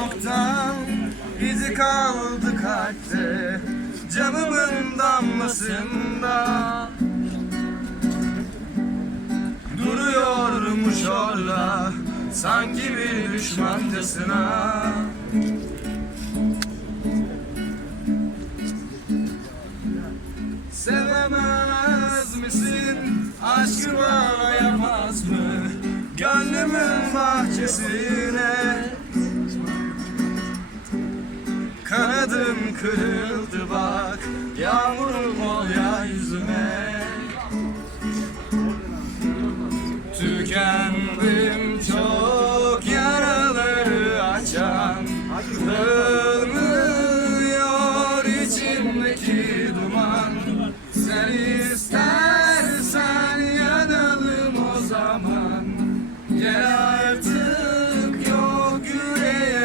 yoktan izi kaldı kalpte Canımın damlasında Duruyormuş orada Sanki bir düşmancasına Sevemez misin? Aşkı bana yapmaz mı? Gönlümün bahçesine kanadım kırıldı bak Yağmurum ol ya yüzüme. Tükendim çok yaraları açan Dönmüyor içimdeki duman. Seni